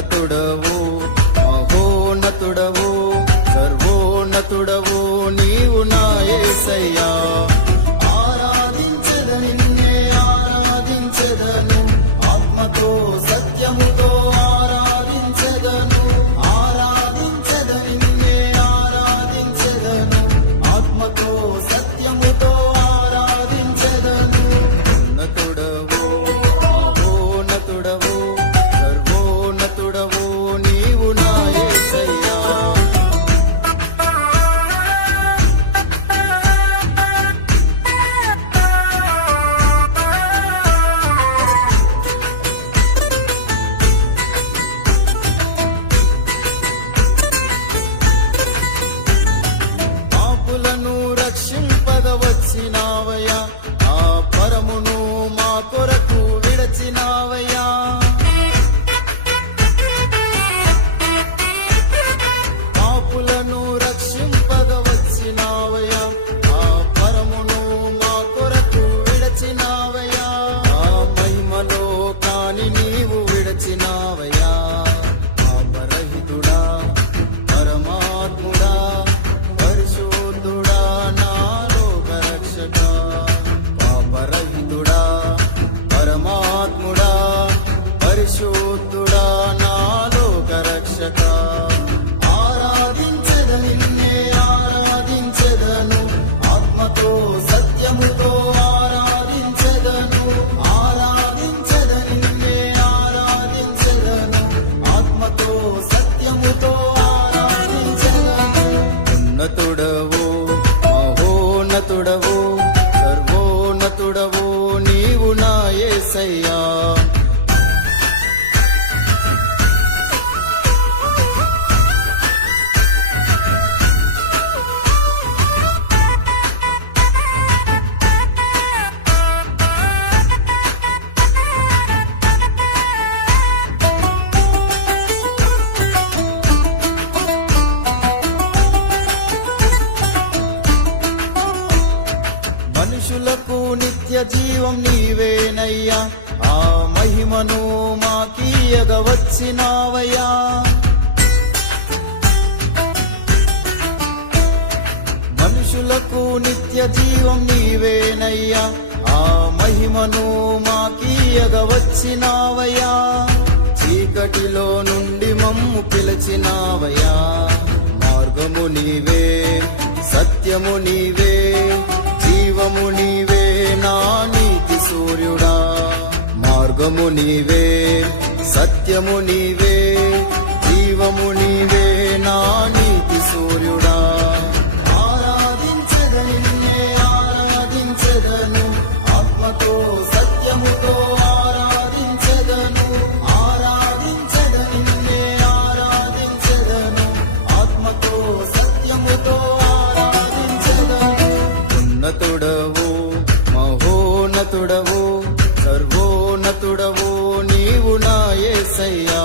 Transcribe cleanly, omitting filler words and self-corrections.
ఉన్నతుడవు మహోన్నతుడవు సర్వోన్నతుడవు నీవు నా యేసయ్యా. ఆరాధించెదను నిన్నే ఆరాధించెదను ఆత్మతో సత్యముతో ఆరాధించెదను. ఆరాధించెదను నిన్నే ఆరాధించెదను ఆత్మతో సత్యముతో ఆరాధించెదను. ఉన్నతుడవు మహోన్నతుడవు సర్వోన్నతుడవు నీవు నా యేసయ్యా. పాపులను రక్షింపగ వచ్చినావయ్యా, ఆ పరమును మా కొరకు విడచినావయ్యా. పాపులను రక్షింపగ వచ్చినావయ్యా, ఆ పరమును మా కొరకు విడచినావయ్యా. ఆ మహిమలో కాని నీవు విడచినావయ్యా. పాపరహితుడా పరమాత్ముడా పరిశుద్ధుడా నా లోకరక్షక. పాపరహితుడా పరమాత్ముడా పరిశుద్ధుడా నా లోకరక్షక. ఆరాధించెదను నిన్నే ఆరాధించెదను ఆత్మతో సత్యముతో ఆరాధించెదను. ఆరాధించెదను నిన్నే ఆరాధించెదను ఆత్మతో సత్యముతో ఆరాధించెదను. ఉన్నతుడవు మహోన్నతుడవు సర్వోన్నతుడవు నీవు నా యేసయ్యా. మనుషులకు నిత్య జీవం నీవేనయ్యా, ఆ మహిమను మాకీయగ వచ్చినావయ్యా. మనుషులకు నిత్య జీవం నీవేనయ్యా, ఆ మహిమను మాకీయగ వచ్చినావయ్యా. చీకటిలో నుండి మమ్ము పిలిచినావయ్యా. మార్గము నీవే సత్యము నీవే జీవము నీవే నా నీతి సూర్యుడా. మార్గము నీవే సత్యము నీవే జీవము నీవే నా నీతి సూర్యుడా. ఆరాధించెదను నిన్నే ఆరాధించెదను ఆత్మతో సత్యముతో ఆరాధించెదను. ఆరాధించెదను నిన్నే ఆరాధించెదను ఆత్మతో సత్యముతో ఆరాధించెదను. ఉన్నతుడవు మహోన్నతుడవు సర్వోన్నతుడవు నీవు నా యేసయ్యా.